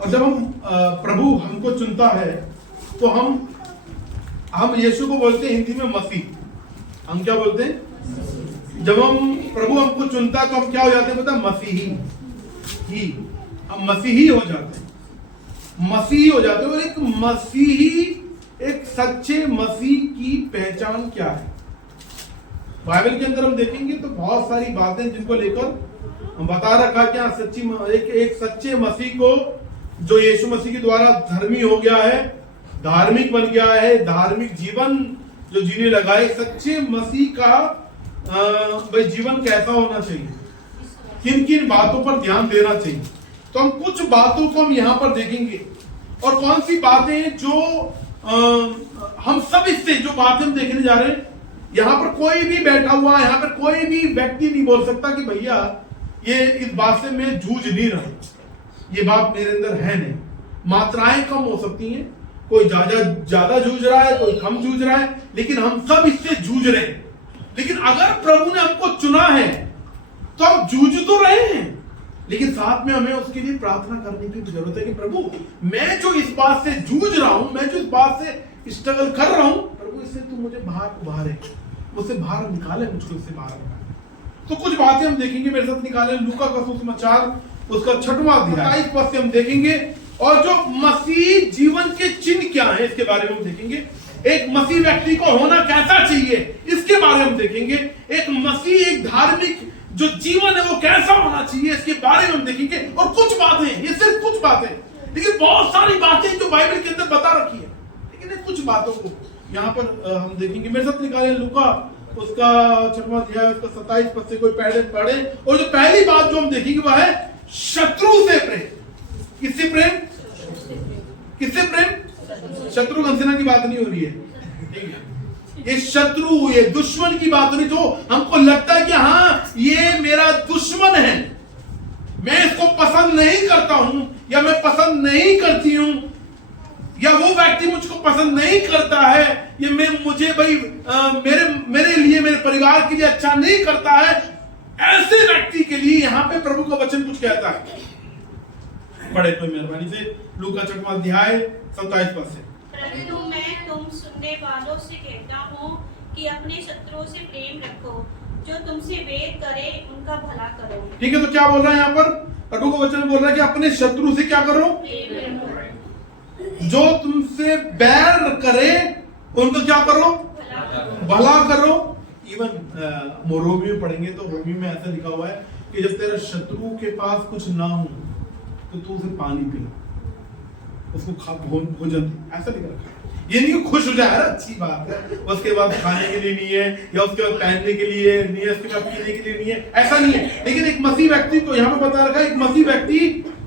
और जब हम प्रभु हमको चुनता है तो हम यीशु को बोलते हैं हिंदी में मसीह। हम क्या बोलते हैं? जब हम प्रभु हमको चुनता है तो हम क्या हो जाते हैं पता है? मसीही। हम मसीही हो जाते हैं, मसीही हो जाते हैं। और एक मसीही, एक सच्चे मसीह की पहचान क्या है? बाइबल के अंदर हम देखेंगे तो बहुत सारी बातें जिनको लेकर हम बता रखा क्या सच्ची एक सच्चे मसीह को जो यीशु मसीह के द्वारा धर्मी हो गया है, धार्मिक बन गया है, धार्मिक जीवन जो जीने लगा है, सच्चे मसीह का भाई जीवन कैसा होना चाहिए, किन किन बातों पर ध्यान देना चाहिए। तो हम कुछ बातों को हम यहाँ पर देखेंगे। और कौन सी बातें जो हम सब इससे जो बातें हम देखने जा रहे हैं, यहाँ पर कोई भी बैठा हुआ, यहाँ पर कोई भी व्यक्ति नहीं बोल सकता कि भैया ये इस बात से मैं जूझ नहीं रहा, ये बात मेरे अंदर है नहीं। मात्राएं कम हो सकती हैं, कोई ज्यादा जूझ रहा है, कोई कम जूझ रहा है, लेकिन हम सब इससे जूझ रहे हैं। लेकिन अगर प्रभु ने हमको चुना है तो हम जूझ तो रहे हैं, लेकिन साथ में हमें उसके लिए प्रार्थना करने की जरूरत है कि प्रभु मैं जो इस बात से जूझ रहा हूं, मैं जो इस बात से स्ट्रगल कर रहा हूं, प्रभु इससे तू मुझे बाहर उभारे, मुझसे बाहर निकाले, मुझको इससे बाहर निकाले। तो कुछ बातें हम देखेंगे, मेरे साथ निकाले लूका का सुसमाचार उसका 6वां अध्याय 22 पद से हम देखेंगे। और जो मसीह जीवन के चिन्ह क्या है इसके बारे में हम देखेंगे। एक मसीह व्यक्ति को होना कैसा चाहिए इसके बारे में हम देखेंगे। एक मसीह, एक धार्मिक जो जीवन है वो कैसा होना चाहिए इसके बारे में हम देखेंगे। और कुछ बातें, ये सिर्फ कुछ बातें, लेकिन बहुत सारी बातें जो बाइबल के अंदर बता रखी है, लेकिन कुछ बातों को यहाँ पर हम देखेंगे। मेरे साथ निकाले लूका उसका 6वां अध्याय उसका 27 पद से कोई पढ़े। और जो पहली बात जो हम देखेंगे वह है शत्रु से प्रेम। किससे प्रेम? किससे प्रेम? शत्रुघ्न सिन्हा की बात नहीं हो रही है, ये शत्रु, ये दुश्मन की बात हो रही, जो हमको लगता है कि हाँ ये मेरा दुश्मन है, मैं इसको पसंद नहीं करता हूं, या मैं पसंद नहीं करती हूं, या वो व्यक्ति मुझको पसंद नहीं करता है, ये मुझे भाई मेरे लिए, मेरे परिवार के लिए अच्छा नहीं करता है। ऐसे व्यक्ति के लिए यहां पे प्रभु का वचन कुछ कहता है। बड़े कोई मेहरबानी से लूका 6वां अध्याय 27 पद से। परंतु मैं तुम सुनने वालों से कहता हूँ कि अपने शत्रुओं से प्रेम रखो, जो तुमसे वेर करे उनका भला करो। ठीक है, तो क्या बोल रहा है यहाँ पर? प्रभु का वचन बोल रहा है कि अपने शत्रु से क्या करो? जो तुमसे बैर करे उनको क्या करो? भला करो। इवन रोमी में पढ़ेंगे तो रोमी में ऐसा लिखा हुआ है कि जब तेरे शत्रु के पास कुछ ना हो तो तू उसे पानी पी, उसको खा, भोजन, ऐसा लिखा रखा है। ये नहीं खुश हो जाए, अच्छी बात है, उसके बाद खाने के लिए नहीं है, या उसके बाद पहनने के लिए नहीं है, उसके बाद पीने के लिए नहीं है, ऐसा नहीं है। लेकिन एक मसीह व्यक्ति को यहाँ पे बता रखा है, एक मसीह व्यक्ति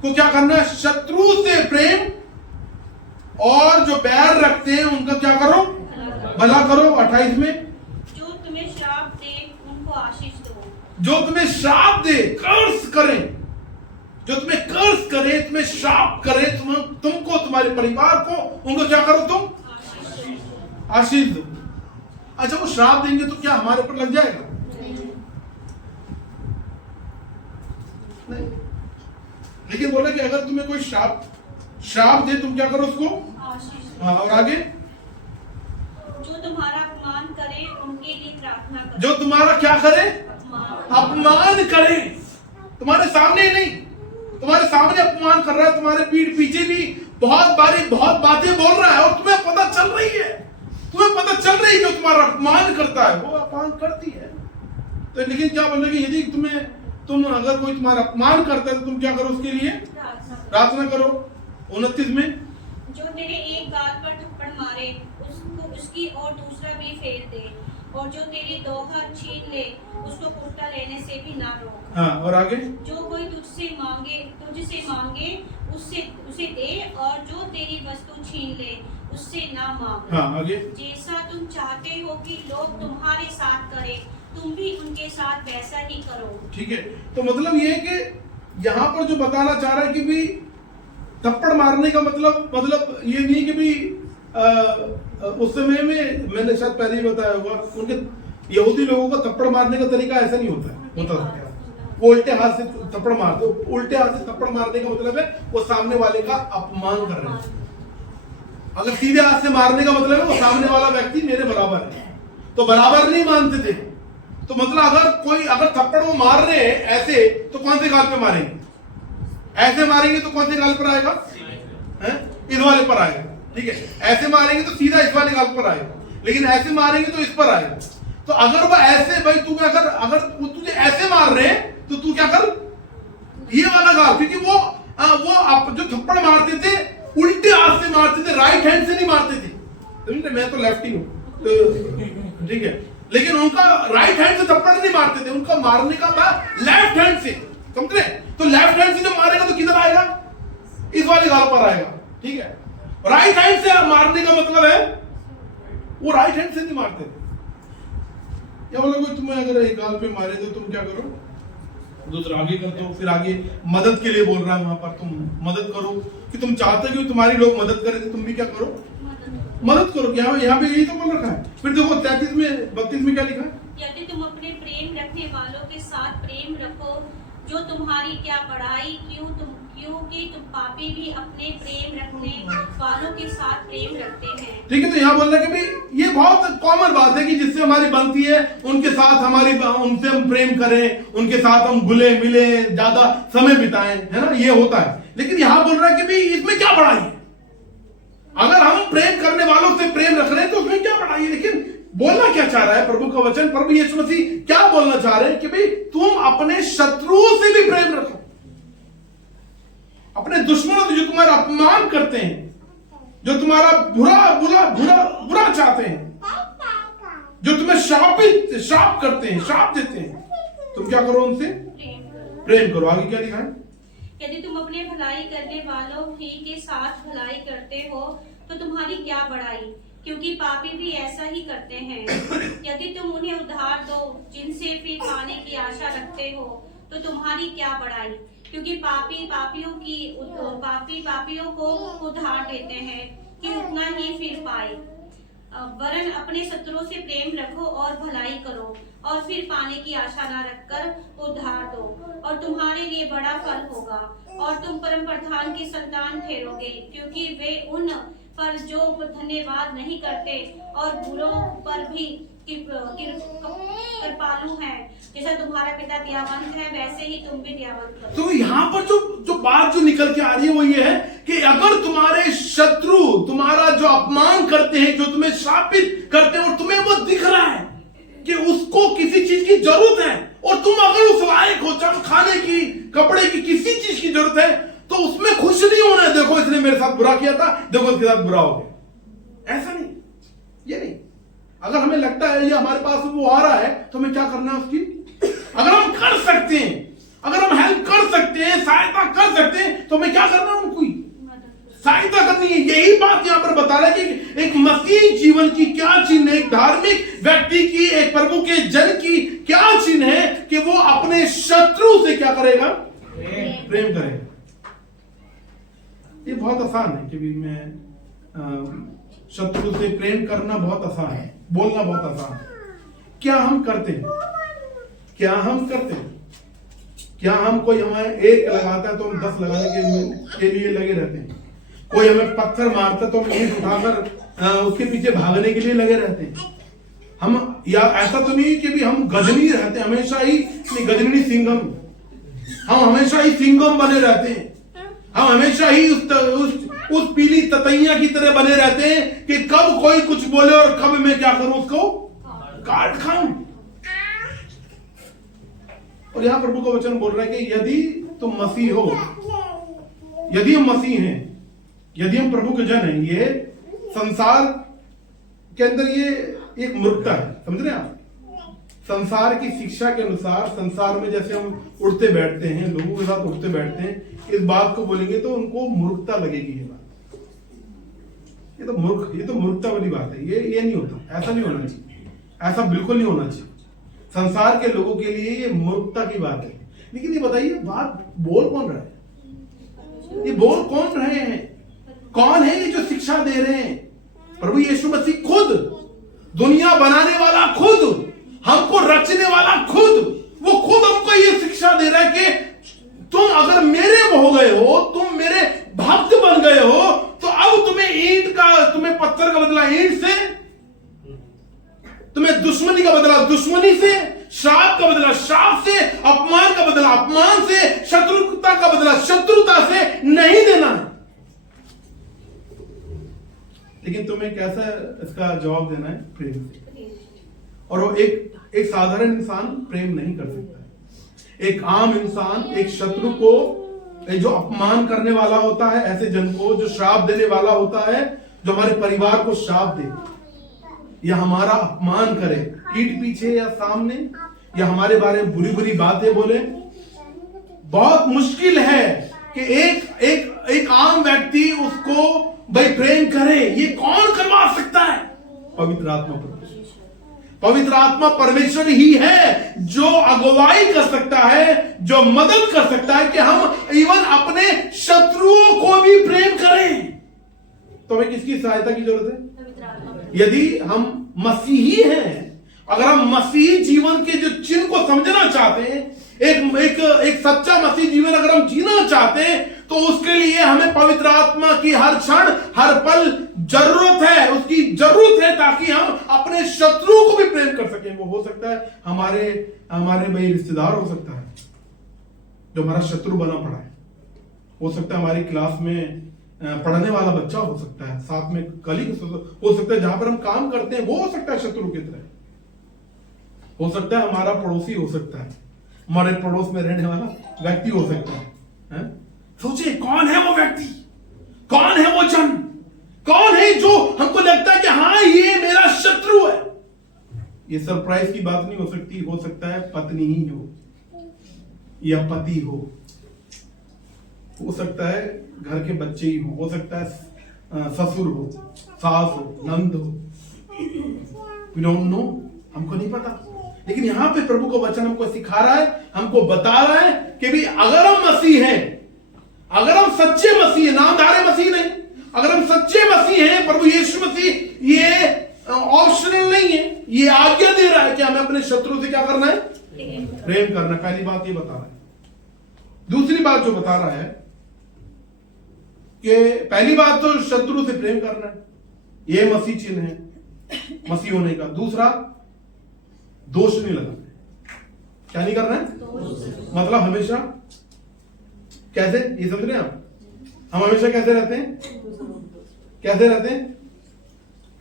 को क्या करना है? शत्रु से प्रेम, और जो बैर रखते हैं उनका क्या करो? भला करो। 28 में, जो तुम्हें श्राप दे उनको आशीष दो। जो तुम्हें श्राप दे, कर्स करें, जो तुम्हें कर्स करे, तुम्हें श्राप करे, तुमको, तुम्हारे परिवार को, उनको क्या करो? तुम आशीष दो। अच्छा, वो श्राप देंगे तो क्या हमारे ऊपर लग जाएगा? नहीं। लेकिन बोला कि अगर तुम्हें कोई श्राप दे, तुम क्या करो? उसको आशीष। हाँ, और आगे, जो तुम्हारा अपमान करे उनके लिए प्रार्थना करो। जो तुम्हारा क्या करे? अपमान करे। तुम्हारे सामने नहीं, तुम्हारे सामने अपमान कर रहा है, तुम्हारे पीठ पीछे भी बहुत बातें बोल रहा है, और तुम्हें पता चल रही है, जो तुम्हारा अपमान करता है वो अपमान करती है। तो लेकिन क्या बोल रहे, यदि तुम अगर कोई तुम्हारा अपमान करता है तो तुम क्या करो? उसके लिए प्रार्थना करो। 29 में, जो तेरे एक गाल पर थप्पड़ मारे उसको उसकी और दूसरा भी फेर दे, और जो तेरी 2 हाथ छीन ले उसको कुर्ता लेने से भी ना रोक। हाँ, और आगे, जो कोई तुझसे मांगे उसे दे, और जो तेरी वस्तु छीन ले उससे ना मांग। हाँ, आगे, जैसा तुम चाहते हो कि लोग तुम्हारे साथ करें, तुम भी उनके साथ वैसा ही करो। ठीक है, तो मतलब ये है कि यहाँ पर जो बताना चाह रहा है कि भी थप्पड़ मारने का मतलब ये नहीं कि भी उस समय में, मैंने शायद पहले ही बताया होगा, उनके यहूदी लोगों का थप्पड़ मारने का तरीका ऐसा नहीं होता है, वो उल्टे हाथ से थप्पड़ मारते, उल्टे हाथ से थप्पड़ मारने का मतलब है वो सामने वाले का अपमान कर रहे हैं। अगर सीधे हाथ से मारने का मतलब है वो सामने वाला व्यक्ति मेरे बराबर है, तो बराबर नहीं मानते थे। तो मतलब अगर थप्पड़ वो मार रहे हैं ऐसे, तो कौन से गाल पे मारेंगे? ऐसे मारेंगे तो कौन से गाल पर आएगा? इस वाले पर आएगा, ठीक है। ऐसे मारेंगे तो सीधा इस वाले गाल पर आएगा, लेकिन ऐसे मारेंगे तो इस पर आएगा। तो अगर वो ऐसे, भाई तू अगर तुझे ऐसे मार रहे हैं तो तू क्या कर, ये वाला गाल, क्योंकि वो आप जो थप्पड़ मारते थे उल्टे हाथ से मारते थे, राइट हैंड से नहीं मारते थे। मैं तो लेफ्टी हूं, तो ठीक है, लेकिन उनका राइट हैंड से थप्पड़ नहीं मारते थे, उनका मारने का था लेफ्ट हैंड से, समझ रहे? तो लेफ्ट हैंड से जब मारेगा तो किधर आएगा? इस वाले गाल पर आएगा, ठीक है। राइट हैंड से मारने का मतलब है वो राइट हैंड से नहीं मारते थे। या बोला कोई तुम्हें अगर एक गाल पे मारे तो तुम क्या करो? दूसरा आगे कर दो, फिर आगे मदद के लिए बोल रहा है वहां पर, तुम मदद करो, कि तुम चाहते हो कि तुम्हारी लोग मदद करें, तो तुम भी क्या करो? मदद करो। यहाँ पे यही तो बोल रखा है। फिर देखो 32 में 32 में क्या लिखा है? यदि तुम अपने प्रेम रखने वालों के साथ प्रेम रखो, जो तुम्हारी क्या बड़ाई, क्योंकि तुम पापी भी अपने प्रेम रखने वालों के साथ प्रेम रखते हैं। ठीक है, तो यहाँ बोल रहा है कि भाई ये बहुत कॉमन बात है कि जिससे हमारी बनती है उनके साथ उनसे हम प्रेम करें, उनके साथ हम घुले मिले, ज्यादा समय बिताएं, है ना, ये होता है। लेकिन यहाँ बोल रहा है कि भाई इसमें क्या बड़ाई है? अगर हम प्रेम करने वालों से प्रेम रख रहे हैं तो उसमें क्या बड़ाई है? लेकिन बोलना क्या चाह रहा है प्रभु का वचन? प्रभु यीशु मसीह क्या बोलना चाह रहे हैं कि भाई तुम अपने शत्रुओं से भी प्रेम रखो, अपने दुश्मनों से जो तुम्हारा अपमान करते हैं, जो तुम्हारा बुरा चाहते हैं, जो तुम्हें श्राप करते हैं, श्राप देते हैं, तुम क्या करो? उनसे प्रेम करो। आगे क्या लिखा है? यदि तुम अपने भलाई करने वालों ही के साथ भलाई करते हो तो तुम्हारी क्या बड़ाई, क्योंकि पापी भी ऐसा ही करते हैं। यदि तुम उन्हें उधार दो जिनसे फिर पाने की आशा रखते हो तो तुम्हारी क्या बड़ाई, क्योंकि पापी पापियों को उधार देते हैं कि उतना ही फिर पाए। वरन अपने शत्रुओं से प्रेम रखो और भलाई करो, और फिर पाने की आशा न रखकर उधार दो, और तुम्हारे लिए बड़ा फल होगा, और तुम परम प्रधान की संतान ठहरोगे, क्योंकि वे उन पर जो धन्यवाद नहीं करते और बुरों पर भी कृपालु हैं। जैसा तुम्हारा पिता दयावंत है वैसे ही तुम भी दयावंत करो। तो यहाँ पर जो बात जो निकल के आ रही है वो ये है कि अगर तुम्हारे शत्रु तुम्हारा जो अपमान करते हैं, जो तुम्हें श्रापित करते हैं, और तुम्हें वो दिख रहा है कि उसको किसी चीज की जरूरत है, और तुम अगर उस लायक हो, चाहे खाने की, कपड़े की, किसी चीज की जरूरत है, तो उसमें खुश नहीं होना है। देखो इसने मेरे साथ बुरा किया था, देखो इसके साथ बुरा हो गया, ऐसा नहीं, ये नहीं। अगर हमें लगता है ये हमारे पास वो आ रहा है तो हमें क्या करना है उसकी? अगर हम कर सकते हैं, अगर हम हेल्प कर सकते हैं, सहायता कर सकते हैं, तो हमें क्या करना है? उनको सहायता करनी है। यही बात यहां पर बता रहा है कि एक मसीही जीवन की क्या चिन्ह है, एक धार्मिक व्यक्ति की, एक प्रभु के जन की क्या चिन्ह है कि वो अपने शत्रु से क्या करेगा? प्रेम करेगा। ये बहुत आसान है कि भी मैं शत्रु से प्रेम करना बहुत आसान है, बोलना बहुत आसान है। क्या हम करते हैं? क्या हम करते हैं? क्या हम, कोई हमें एक लगाता है तो हम 10 लगाने के लिए लगे रहते हैं। कोई हमें पत्थर मारता है तो हम ईंट उठाकर उसके पीछे भागने के लिए लगे रहते हैं। हम, या ऐसा तो नहीं कि भी हम गजनी रहते हैं हमेशा ही, गजनी सिंघम, हम हमेशा ही सिंघम बने रहते हैं। हम हमेशा ही उस पीली ततैया की तरह बने रहते हैं कि कब कोई कुछ बोले और कब मैं क्या करूं, उसको काट खाऊं। और यहां प्रभु का वचन बोल रहा है कि यदि तुम मसीह हो, यदि हम मसीह हैं, यदि हम प्रभु के जन हैं, ये संसार के अंदर ये एक मूर्खता है, समझ रहे हैं आप? संसार की शिक्षा के अनुसार, संसार में जैसे हम उठते बैठते हैं, लोगों के साथ उठते बैठते हैं, इस बात को बोलेंगे तो उनको मूर्खता लगेगी। ये बात, ये तो मूर्खता वाली बात है। ये नहीं होता, ऐसा नहीं होना चाहिए, ऐसा बिल्कुल नहीं होना चाहिए। संसार के लोगों के लिए ये मूर्खता की बात है। लेकिन ये बताइए, बात बोल कौन रहा है? ये बोल कौन रहे हैं? कौन है ये जो शिक्षा दे रहे हैं? प्रभु यीशु मसीह खुद, दुनिया बनाने वाला खुद, हमको रचने वाला खुद, वो खुद हमको ये शिक्षा दे रहा है कि तुम अगर मेरे हो गए हो, तुम मेरे भक्त बन गए हो, तो अब तुम्हें पत्थर का बदला ईंट से, तुम्हें दुश्मनी का बदला दुश्मनी से, श्राप का बदला श्राप से, अपमान का बदला अपमान से, शत्रुता का बदला शत्रुता से नहीं देना है। लेकिन तुम्हें कैसा इसका जवाब देना है? प्रेम से। और वो एक साधारण इंसान प्रेम नहीं कर सकता है। एक आम इंसान एक शत्रु को, जो अपमान करने वाला होता है, ऐसे जन को जो श्राप देने वाला होता है, जो हमारे परिवार को श्राप दे या हमारा अपमान करे पीठ पीछे या सामने, या हमारे बारे में बुरी बुरी बातें बोले, बहुत मुश्किल है कि एक आम व्यक्ति उसको भाई प्रेम करे। ये कौन करवा सकता है? पवित्र आत्मा परमेश्वर। पवित्र आत्मा परमेश्वर ही है जो अगुवाई कर सकता है, जो मदद कर सकता है कि हम इवन अपने शत्रुओं को भी प्रेम करें। तो हमें किसकी सहायता की जरूरत है? यदि हम मसीही हैं, अगर हम मसीही जीवन के जो चिन्ह को समझना चाहते हैं, एक सच्चा मसीह जीवन अगर हम जीना चाहते हैं, तो उसके लिए हमें पवित्र आत्मा की हर क्षण हर पल जरूरत है, उसकी जरूरत है, ताकि हम अपने शत्रुओं को भी प्रेम कर सकें। वो हो सकता है हमारे भाई रिश्तेदार, हो सकता है जो हमारा शत्रु बना पड़ा है, हो सकता है हमारी क्लास में पढ़ने वाला बच्चा हो सकता है, साथ में कलीग हो सकता है, जहां पर हम काम करते हैं वो हो सकता है शत्रु की तरह, हो सकता है हमारा पड़ोसी हो सकता है, हमारे पड़ोस में रहने वाला व्यक्ति हो सकता है। सोचिए कौन है वो व्यक्ति, कौन है वो जन, कौन है जो हमको लगता है कि हाँ ये मेरा शत्रु है। ये सरप्राइज की बात नहीं हो सकती, हो सकता है पत्नी ही हो या पति हो सकता है घर के बच्चे ही हो सकता है ससुर हो, सास हो, नंद हो, वी डोंट नो, हमको नहीं पता। लेकिन यहां पे प्रभु का वचन हमको सिखा रहा है, हमको बता रहा है कि भी अगर हम मसीह हैं, अगर हम सच्चे मसीह हैं, नामधारी मसीह नहीं, अगर हम सच्चे मसीह हैं, प्रभु यीशु मसीह ये ऑप्शनल नहीं है, ये आज्ञा दे रहा है कि हमें अपने शत्रु से क्या करना है? प्रेम करना। पहली बात ये बता रहा है। दूसरी बात जो बता रहा है कि पहली बात तो शत्रु से प्रेम करना है, ये मसीह चिन्ह है मसीह होने का। दूसरा, दोष नहीं लगाना। क्या नहीं करना है? मतलब हमेशा कैसे, ये समझ रहे हैं आप? हम हमेशा कैसे रहते हैं? कैसे रहते हैं?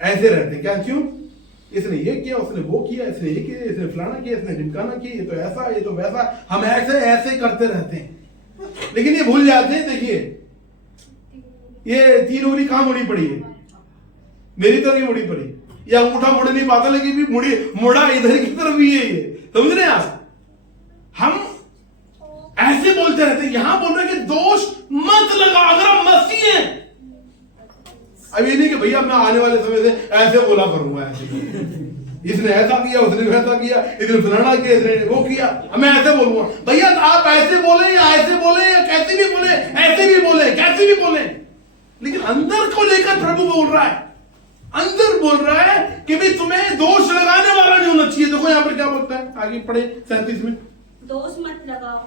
ऐसे रहते हैं। क्या? क्यों? इसने ये किया, उसने वो किया, इसने ये किया, इसने फलाना किया, इसने ढिमकाना किया, ये तो ऐसा, ये तो वैसा, हम ऐसे ऐसे करते रहते हैं। लेकिन ये भूल जाते हैं, देखिए ये 3 उंगली कहां मुड़ी पड़ी है? मेरी तरफ ही मुड़ी पड़ी, या अंगूठा मुड़ नहीं पाता, लेकिन भी मुड़ा इधर की तरफ भी है। ये समझ रहे हैं आप? हम ऐसे बोलते रहते हैं। यहां बोल रहे हैं कि दोष मत लगा अगर हम मसीह हैं। अब ये नहीं कि भैया मैं आने वाले समय से ऐसे बोला करूंगा, ऐसे इसने ऐसा किया, उसने वैसा किया, इसने फलाना किया, इसने वो किया, मैं ऐसे बोलूंगा। भैया आप ऐसे बोले या ऐसे बोले या कैसे भी बोले, ऐसे भी बोले, कैसे भी बोले, लेकिन अंदर को लेकर प्रभु बोल रहा है, अंदर बोल रहा है कि भी तुम्हें दोष लगाने वाला नहीं होना चाहिए। देखो यहाँ पर क्या बोलता है, आगे पढ़े 37 में। दोष मत लगाओ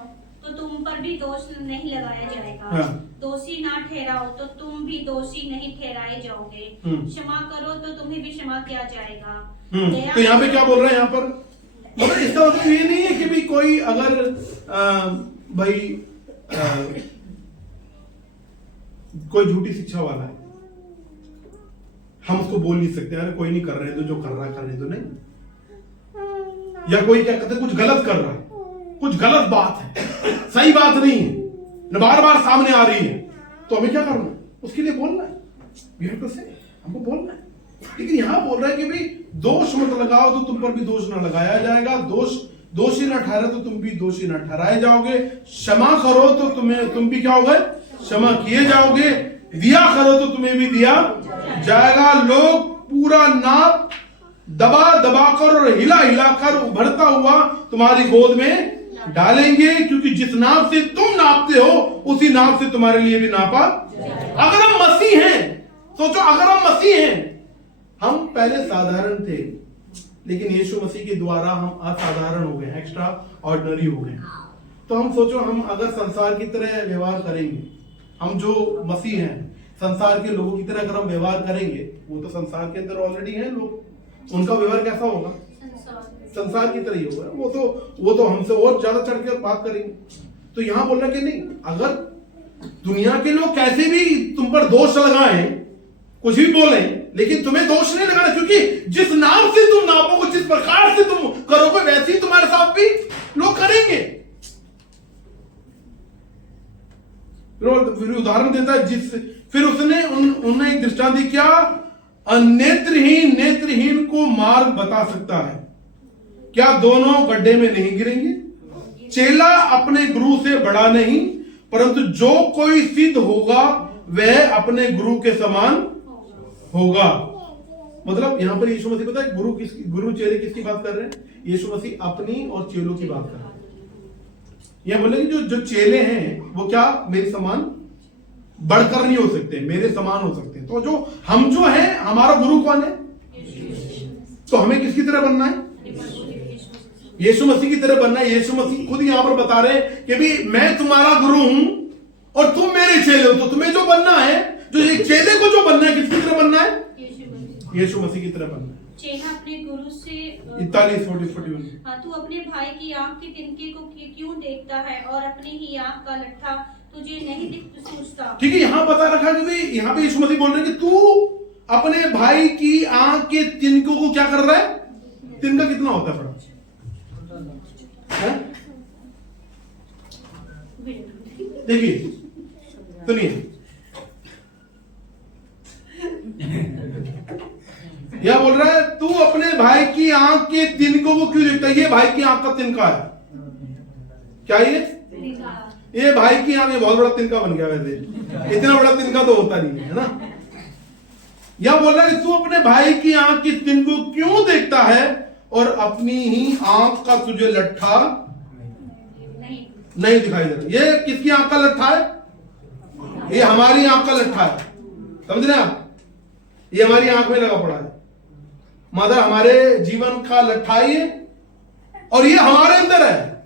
तो तुम पर भी दोष नहीं लगाया जाएगा। हाँ। दोषी ना ठहराओ तो तुम भी दोषी नहीं ठहराए जाओगे। क्षमा करो तो तुम्हें भी क्षमा किया जाएगा। तो यहाँ पे क्या बोल रहे हैं? यहाँ पर मतलब इसका मतलब ये नहीं है कि भी कोई अगर कोई झूठी शिक्षा वाला है, हम उसको बोल नहीं सकते अरे कोई नहीं कर रहे, तो जो कर रहा है करने दो, नहीं। या कोई क्या कहते कुछ गलत कर रहा है, कुछ गलत बात है, सही बात नहीं है, बार बार सामने आ रही है, तो हमें क्या करना है? उसके लिए बोलना है, हमको बोलना है। लेकिन यहां बोल रहा है कि भाई दोष मत लगाओ तो तुम पर भी दोष ना लगाया जाएगा, दोषी ना ठहरे तो तुम भी दोषी ना ठहराए जाओगे, क्षमा करो तो तुम भी क्या होगे? क्षमा किए जाओगे, दिया करो तो तुम्हें भी दिया जाएगा। लोग पूरा नाप दबा दबा कर और हिला हिला कर उभरता हुआ तुम्हारी गोद में डालेंगे, क्योंकि जिस नाप से तुम नापते हो उसी नाप से तुम्हारे लिए भी नापा। अगर हम मसीह हैं, सोचो अगर हम मसीह हैं, हम पहले साधारण थे, लेकिन यीशु मसीह के द्वारा हम असाधारण हो गए, एक्स्ट्रा ऑर्डिनरी हो गए। तो हम सोचो, हम अगर संसार की तरह व्यवहार करेंगे, हम जो मसीह हैं संसार के लोगों की तरह अगर हम व्यवहार करेंगे, वो तो संसार के अंदर ऑलरेडी हैं लोग, उनका व्यवहार कैसा होगा? संसार की तरह ही होगा। वो तो हमसे और ज्यादा चढ़ के बात करेंगे। तो यहां बोल रहा कि नहीं, अगर दुनिया के लोग कैसे भी तुम पर दोष लगाएं, कुछ भी बोलें, लेकिन तुम्हें दोष नहीं लगाना, क्योंकि जिस नाम से तुम नापोगे, जिस प्रकार से तुम करोगे, वैसे ही तुम्हारे साथ भी लोग करेंगे। फिर उदाहरण देता है, फिर उसने उन्हें एक दृष्टांत दी, क्या नेत्रहीन को मार्ग बता सकता है? क्या दोनों गड्ढे में नहीं गिरेंगे? चेला अपने गुरु से बड़ा नहीं, परंतु जो कोई सिद्ध होगा वह अपने गुरु के समान होगा। मतलब यहां पर यीशु मसीह, पता है गुरु चेले किसकी बात कर रहे हैं? यीशु मसीह अपनी और चेलों की बात कर रहे हैं। यह बोले कि जो चेले हैं वो क्या मेरे समान बढ़कर नहीं हो सकते, मेरे समान हो सकते हैं। तो जो है हमारा गुरु कौन है? तो हमें किसकी तरह बनना है? यीशु मसीह की तरह बनना है। यीशु मसीह खुद यहां पर बता रहे हैं कि भी मैं तुम्हारा गुरु हूं और तुम मेरे चेले हो। तो तुम्हें जो बनना है, जो ये चेले को जो बनना है, किसकी तरह बनना है? यीशु मसीह की तरह बनना है। चेला अपने गुरु से 41-41 हाँ, तू अपने भाई की आंख की तिनके को क्यों देखता है और अपनी ही आंख का लट्ठा तुझे नहीं सूझता? ठीक है, यहाँ बता रखा कि भाई यहाँ पे यीशु मसीह बोल रहे हैं कि तू अपने भाई की आंख के तिनकों को क्या कर रहा है? तिनका कितना होता है? देखिए, सुनिए, यह बोल रहा है तू अपने भाई की आंख के तिनकों को क्यों देखता है? ये भाई की आंख का तिनका है। क्या ये भाई की आंख, ये बहुत बड़ा तिनका बन गया। वैसे इतना बड़ा तिनका तो होता नहीं है ना। यह बोल रहा है कि तू अपने भाई की आंख के तिनकों क्यों देखता है और अपनी ही आंख का तुझे लट्ठा नहीं दिखाई देता। ये किसकी आंख का लट्ठा है? ये हमारी आंख का लट्ठा है। समझ रहे हैं आप? ये हमारी आंख में लगा पड़ा है। मतलब हमारे जीवन का लट्ठा है और ये हमारे अंदर है,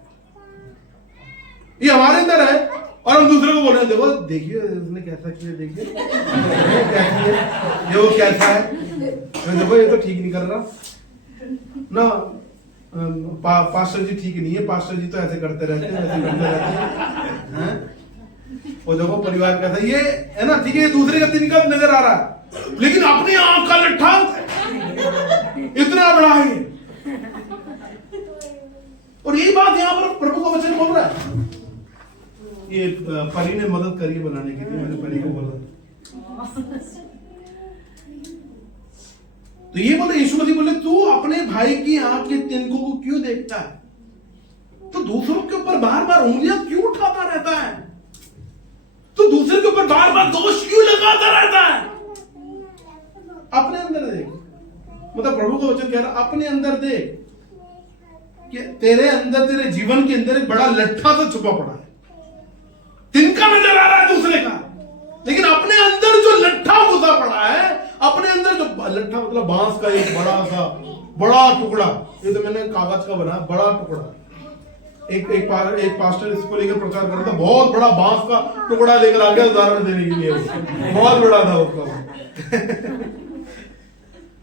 ये हमारे अंदर है। और हम दूसरे को बोल रहे हैं, देखो देखिए उसने कैसा किया, देखिए कैसी है, ये वो कैसा है, देखो ये तो ठीक नहीं कर रहा ना, पास्टर जी ठीक नहीं है, पास्टर जी तो ऐसे करते रहते हैं, ऐसे करते रहते हैं। वो देखो परिवार कैसा, ये है ना, ठीक है, दूसरे का तिनका नजर आ रहा है, लेकिन अपनी आंख का लट्ठा इतना बड़ा है। और यही बात यहां पर प्रभु का वचन बोल रहा है। ये परी ने मदद करी बनाने के लिए, मैंने परी को बोला। तो ये बोले, यीशु मसीह बोले तू अपने भाई की आंख के तिनकों को क्यों देखता है? तो दूसरों के ऊपर बार बार उंगलियां क्यों उठाता रहता है? तो दूसरे के ऊपर बार बार दोष क्यों लगाता रहता है? अपने अंदर देख। मतलब प्रभु का वचन कह रहा, अपने अंदर देख कि तेरे अंदर, तेरे जीवन के अंदर एक बड़ा लट्ठा तो छुपा पड़ा है। तिनका नजर आ रहा है दूसरे का, लेकिन अपने अंदर जो लट्ठा घुसा पड़ा है, अपने अंदर जो लट्ठा मतलब बांस का एक बड़ा टुकड़ा, ये तो मैंने कागज का बना बड़ा टुकड़ा। एक पास्टर इसको लेकर प्रचार कर रहा था, बहुत बड़ा बांस का टुकड़ा लेकर आ गया उदाहरण देने के लिए, बहुत बड़ा था उसका।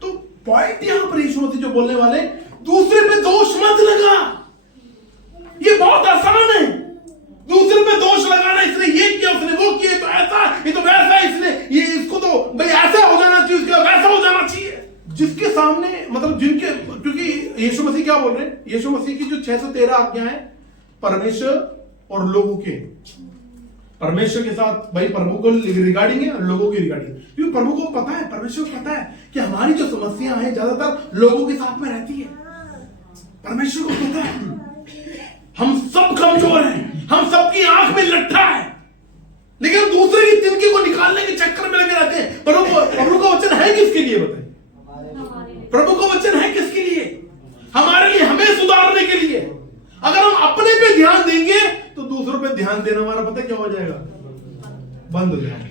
तो पॉइंट यहां पर यीशु मसीह जो बोलने वाले, दूसरे पे दोष मत लगा। ये बहुत आसान है, दूसरे पे दोष लगाना, इसने ये किया, उसने वो किया, तो ऐसा, ये तो वैसा, इसने ये, इसको तो भाई ऐसा हो जाना चाहिए, उसका वैसा हो जाना चाहिए। जिसके सामने मतलब जिनके, क्योंकि यीशु मसीह क्या बोल रहे हैं, यीशु मसीह की जो 613 आज्ञा है परमेश्वर और लोगों के, परमेश्वर के साथ भाई प्रभु को रिगार्डिंग है और लोगों की रिगार्डिंग, क्योंकि प्रभु को पता है, परमेश्वर को पता है कि हमारी जो समस्या है ज्यादातर लोगों के साथ में रहती है। परमेश्वर को पता है हम सब कमजोर हैं, हम सबकी आंख में लट्ठा है, लेकिन दूसरे की तिनके को निकालने के चक्कर में लगे रहते हैं। प्रभु का वचन है किसके लिए बताइए? प्रभु का वचन है किसके लिए? हमारे लिए, हमें सुधारने के लिए। अगर हम अपने पे ध्यान देंगे तो दूसरों पे ध्यान देना हमारा पता क्या हो जाएगा? बंद हो जाएगा।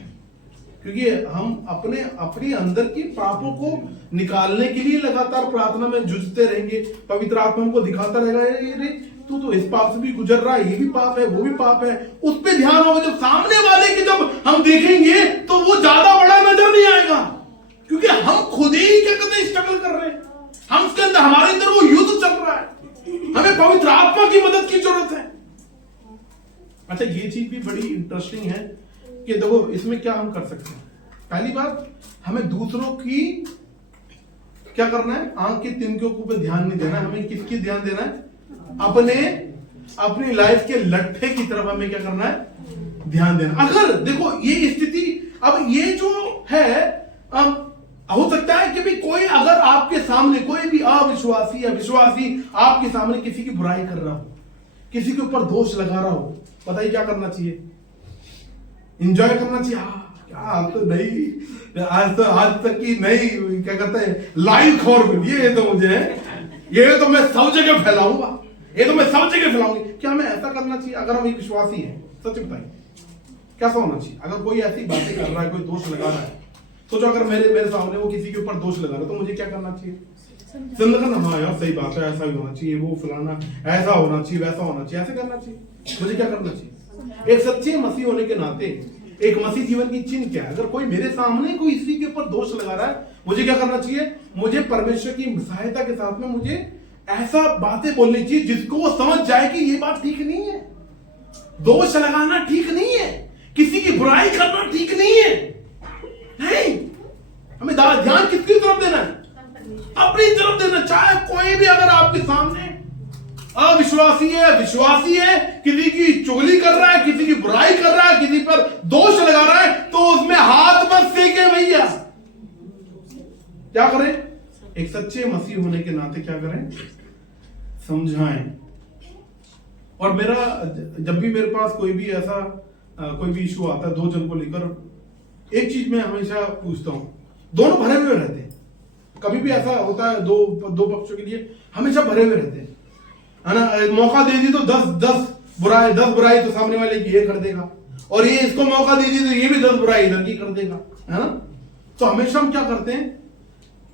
क्योंकि हम अपने अंदर की पापों को निकालने के लिए लगातार प्रार्थना में जूझते रहेंगे। पवित्र आत्मा हमको दिखाता रहेगा, रे तू तो इस पाप से भी गुजर रहा है, ये भी पाप है, वो भी पाप है, उस पे ध्यान होगा। जब सामने वाले की जब हम देखेंगे तो वो ज्यादा बड़ा नजर नहीं आएगा, क्योंकि हम खुद ही क्या कहते हैं स्ट्रगल कर रहे हैं, हम उसके अंदर, हमारे अंदर वो युद्ध चल रहा है, हमें पवित्र आत्मा की मदद की जरूरत है। अच्छा, ये चीज भी बड़ी इंटरेस्टिंग है कि देखो इसमें क्या हम कर सकते हैं। पहली बात, हमें दूसरों की क्या करना है, आंख की तिनकों पे ध्यान नहीं देना, हमें किसकी ध्यान देना है, अपनी लाइफ के लट्ठे की तरफ हमें क्या करना है, ध्यान देना। अगर देखो ये स्थिति, अब ये जो है, अब हो सकता है कि भी कोई अगर आपके सामने कोई भी अविश्वासी या विश्वासी आपके सामने किसी की बुराई कर रहा हो, किसी के ऊपर दोष लगा रहा हो, बताइए क्या करना चाहिए, एंजॉय करना चाहिए। क्या तो नहीं, आज तक की नहीं, क्या कहते हैं, लाइव खबर, ये तो मुझे है, ये तो मैं सब जगह फैलाऊंगा, ये तो मैं सब जगह फैलाऊंगी। क्या हमें ऐसा करना चाहिए? अगर हम एक विश्वासी हैं, सच बताइए कैसा होना चाहिए? अगर कोई ऐसी बातें कर रहा है, कोई दोष लगा रहा है, सोचो अगर मेरे सामने वो किसी के ऊपर दोष लगा रहा है, तो मुझे क्या करना चाहिए? समझ करना, हाँ यार सही बात है, ऐसा ही होना चाहिए, वो फलाना ऐसा होना चाहिए, वैसा होना चाहिए, ऐसे करना चाहिए। मुझे क्या करना चाहिए? एक सच्चे मसीह होने के नाते, एक मसीह जीवन की चिन्ह क्या है? अगर कोई मेरे सामने कोई इसी के ऊपर दोष लगा रहा है, मुझे क्या करना चाहिए? मुझे परमेश्वर की सहायता के साथ में मुझे ऐसा बातें बोलनी चाहिए जिसको वो समझ जाए कि ये बात ठीक नहीं है, दोष लगाना ठीक नहीं है, किसी की बुराई करना ठीक नहीं है। नहीं, हमें ध्यान किसकी तरफ देना है? अपनी तरफ देना। चाहे कोई भी अगर आपके सामने अविश्वासी है, विश्वासी है, किसी की चुगली कर रहा है, किसी की बुराई कर रहा है, किसी पर दोष लगा रहा है, तो उसमें हाथ मत सेके भैया। क्या करें? एक सच्चे मसीह होने के नाते क्या करें? समझाएं। और मेरा जब भी मेरे पास कोई भी ऐसा कोई भी इशू आता है दो जन को लेकर, एक चीज मैं हमेशा पूछता हूं, दोनों भरे हुए रहते हैं। कभी भी ऐसा होता है दो पक्षों के लिए हमेशा भरे हुए रहते हैं, है ना। मौका दे दी तो 10 बुराई तो सामने वाले की ये कर देगा, और ये इसको मौका दे दी तो ये भी 10 बुराई इधर की कर देगा, है ना। तो हमेशा हम क्या करते हैं,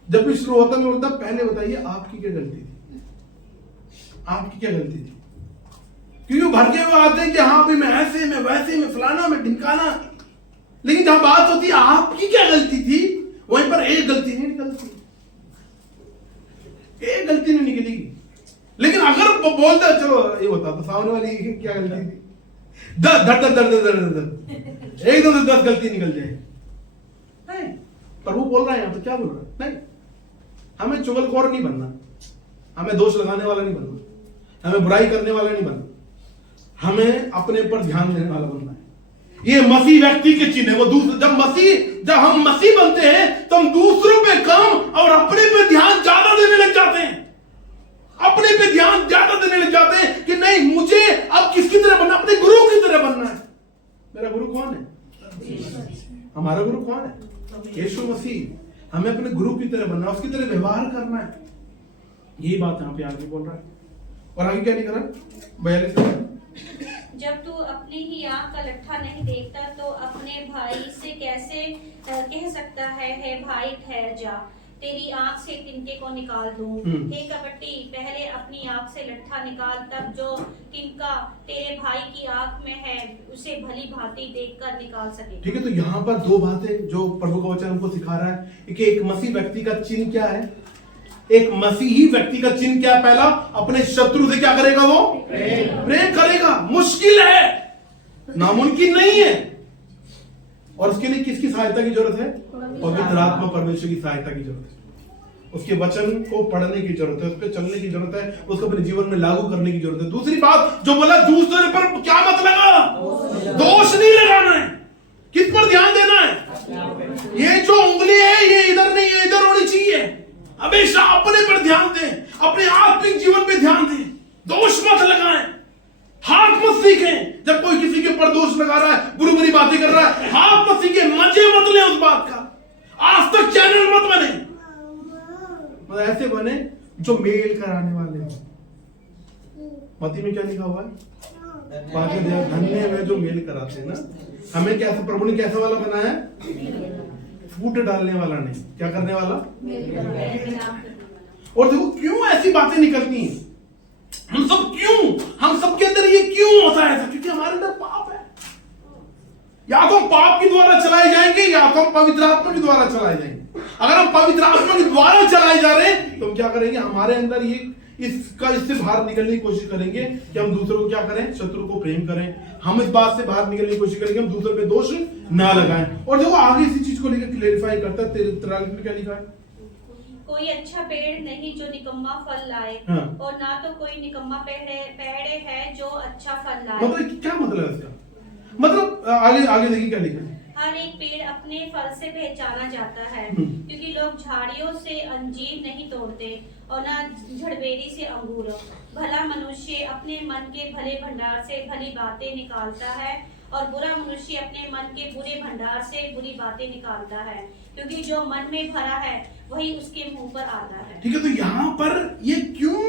जब भी शुरू होता है पहले बताइए आपकी क्या गलती थी, आपकी क्या गलती थी? क्योंकि भर के हुए आते हैं कि हाँ भाई मैं ऐसे, मैं वैसे, मैं फलाना, मैं ढिमकाना, लेकिन जब बात होती है आपकी क्या गलती थी, वहीं पर एक गलती नहीं निकलती, एक गलती नहीं निकलेगी। लेकिन अगर वो बोलता चलो ये होता तो सामने वाली की क्या गलती थी, एकदम 10 गलती निकल जाए। नहीं, प्रभु बोल रहा है यहाँ पे, क्या बोल रहा है? नहीं, हमें चुगलखोर नहीं बनना, हमें दोष लगाने वाला नहीं बनना, हमें बुराई करने वाला नहीं बनना, हमें अपने पर ध्यान देने वाला बनना है। ये मसीह व्यक्ति के चिन्ह है। वो जब हम मसीह बनते हैं तो हम दूसरों पे कम और अपने पे ध्यान ज्यादा देने लग जाते हैं, अपने पे ध्यान ज्यादा देने लग जाते हैं कि नहीं मुझे अब किसकी तरह बनना, अपने गुरु की तरह बनना है। मेरा गुरु कौन है? हमारा गुरु कौन है? यीशु मसीह। हमें अपने गुरु की तरह बनना है, उसकी तरह व्यवहार करना है। यही बात यहाँ पे आगे बोल रहा है। और आगे क्या नहीं कर रहा? 42। जब तू अपनी ही आंख का लट्ठा नहीं देखता तो अपने भाई से कैसे कह सकता है, हे भाई ठहर जा, तेरी आंख से तिनके को निकाल दूं। हे कपटी, पहले अपनी आंख से लट्ठा निकाल, तब जो तिनका तेरे भाई की आंख में है उसे भली भांति देखकर निकाल सके। ठीक है, तो यहाँ पर दो बातें जो प्रभु का वचन हमको सिखा रहा है कि एक मसीह व्यक्ति का चिन्ह क्या है, एक मसीही व्यक्ति का चिन्ह क्या है? पहला, अपने शत्रु से क्या करेगा? वो प्रेम करेगा। मुश्किल है, नामुमकिन नहीं है। और उसके लिए किसकी सहायता की जरूरत है? पवित्र आत्मा परमेश्वर की सहायता की जरूरत है। उसके वचन को पढ़ने की जरूरत है, उस पर चलने की जरूरत है, उसको अपने जीवन में लागू करने की जरूरत है। दूसरी बात जो बोला, दूसरे पर क्या मत लगा, दोष नहीं लगाना है। किस पर ध्यान देना है? ये जो उंगली है ये इधर नहीं है, इधर होनी चाहिए। हमेशा अपने पर ध्यान दें, अपने आत्मिक जीवन पे ध्यान दें, दोष मत लगाएं, हाथ मत सीखें। जब कोई किसी के ऊपर दोष लगा रहा है, बुरी बुरी बातें कर रहा है, हाथ मत सीखें, मजे मत लें उस बात का। आज तक चैनल मत बने, मतलब ऐसे बने जो मेल कराने वाले हो। मती में क्या लिखा हुआ है? धन्य है जो मेल कराते हैं ना। हमें कैसे प्रभु ने कैसा वाला बनाया? फूट डालने वाला नहीं, क्या करने वाला? और देखो क्यों ऐसी बातें निकलती हैं, हम सब के अंदर ये क्यों होता है ऐसा? क्योंकि हमारे अंदर पाप है। या तो हम पाप के द्वारा चलाए जाएंगे या तो हम पवित्र आत्मा के द्वारा चलाए जाएंगे। अगर हम पवित्र आत्मा के द्वारा चलाए जा रहे हैं तो हम क्या करेंगे? हमारे अंदर ये इससे बाहर निकलने की कोशिश करेंगे कि हम दूसरों को क्या करें? शत्रु को प्रेम करें। हम इस बात से बाहर निकलने की कोशिश करेंगे हम दूसरों पे दोष ना लगाएं। और देखो आगे इसी चीज को लेकर क्लेरिफाई करता है। 43 में क्या लिखा है? कोई अच्छा पेड़ नहीं जो निकम्मा फल लाए, हाँ। और ना तो कोई निकम्मा पेड़ है जो अच्छा फल लाए। मतलब क्या मतलब है इसका? मतलब आगे देखिए क्या लिखा है। हर एक पेड़ अपने फल से पहचाना जाता है, क्योंकि लोग झाड़ियों से अंजीर नहीं तोड़ते और ना झड़बेरी से अंगूर। भला मनुष्य अपने मन के भले भंडार से भली बातें निकालता है, और बुरा मनुष्य अपने मन के बुरे भंडार से बुरी बातें निकालता है, क्योंकि जो मन में भरा है वही उसके मुंह पर आता है। ठीक है, तो यहाँ पर ये क्यों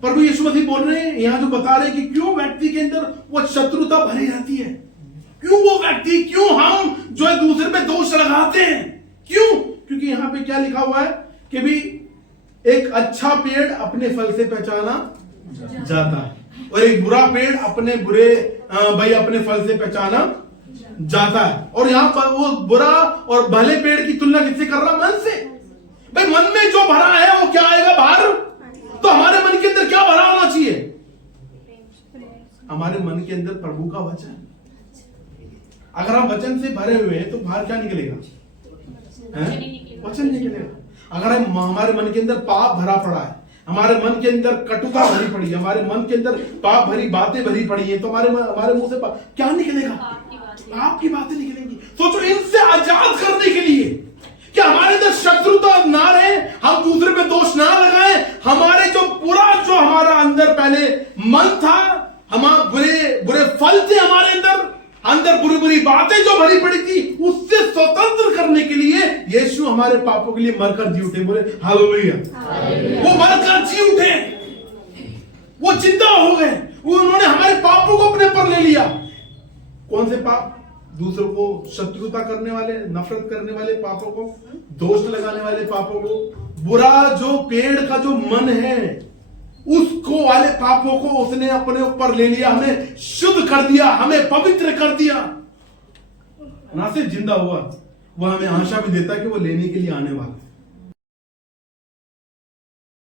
प्रभु यीशु मसीह बोल रहे हैं, यहाँ जो बता रहे हैं कि क्यों व्यक्ति के अंदर वो शत्रुता भरी रहती है, क्यों वो व्यक्ति, क्यों हम जो है दूसरे पे दोष लगाते हैं, क्यों? क्योंकि यहाँ पे क्या लिखा हुआ है कि भी एक अच्छा पेड़ अपने फल से पहचाना जाता है और एक बुरा पेड़ अपने फल से पहचाना जाता है। और यहाँ पर वो बुरा और भले पेड़ की तुलना किससे कर रहा? मन से। भाई मन में जो भरा है वो क्या आएगा बाहर? तो हमारे मन के अंदर क्या भरा होना चाहिए? हमारे मन के अंदर प्रभु का वचन। अगर हम वचन से भरे हुए हैं तो बाहर क्या निकलेगा? वचन निकलेगा। अगर हमारे मन के अंदर पाप भरा पड़ा है, हमारे मन के अंदर कटुता भरी पड़ी है, हमारे मन के अंदर पाप भरी बातें भरी पड़ी है, तो हमारे मुंह से क्या निकलेगा? पाप की बातें निकलेंगी। सोचो, इनसे आजाद करने के लिए कि हमारे अंदर शत्रुता ना रहे, हम दूसरे पे दोष ना लगाएं, हमारे जो हमारा अंदर पहले मन था, हमारे बुरे फल थे हमारे अंदर बुरी बातें जो भरी पड़ी थी, उससे स्वतंत्र करने के लिए यीशु हमारे पापों के लिए मरकर जी उठे। बोले हालेलुया। वो मरकर जी उठे, वो जिंदा हो गए, उन्होंने हमारे पापों को अपने पर ले लिया। कौन से पाप? दूसरों को शत्रुता करने वाले, नफरत करने वाले पापों को, दोष लगाने वाले पापों को, बुरा जो पेड़ का जो मन है उसको वाले पापों को उसने अपने ऊपर ले लिया, हमें शुद्ध कर दिया, हमें पवित्र कर दिया। ना सिर्फ जिंदा हुआ, वह हमें आशा भी देता कि वो लेने के लिए आने वाला है।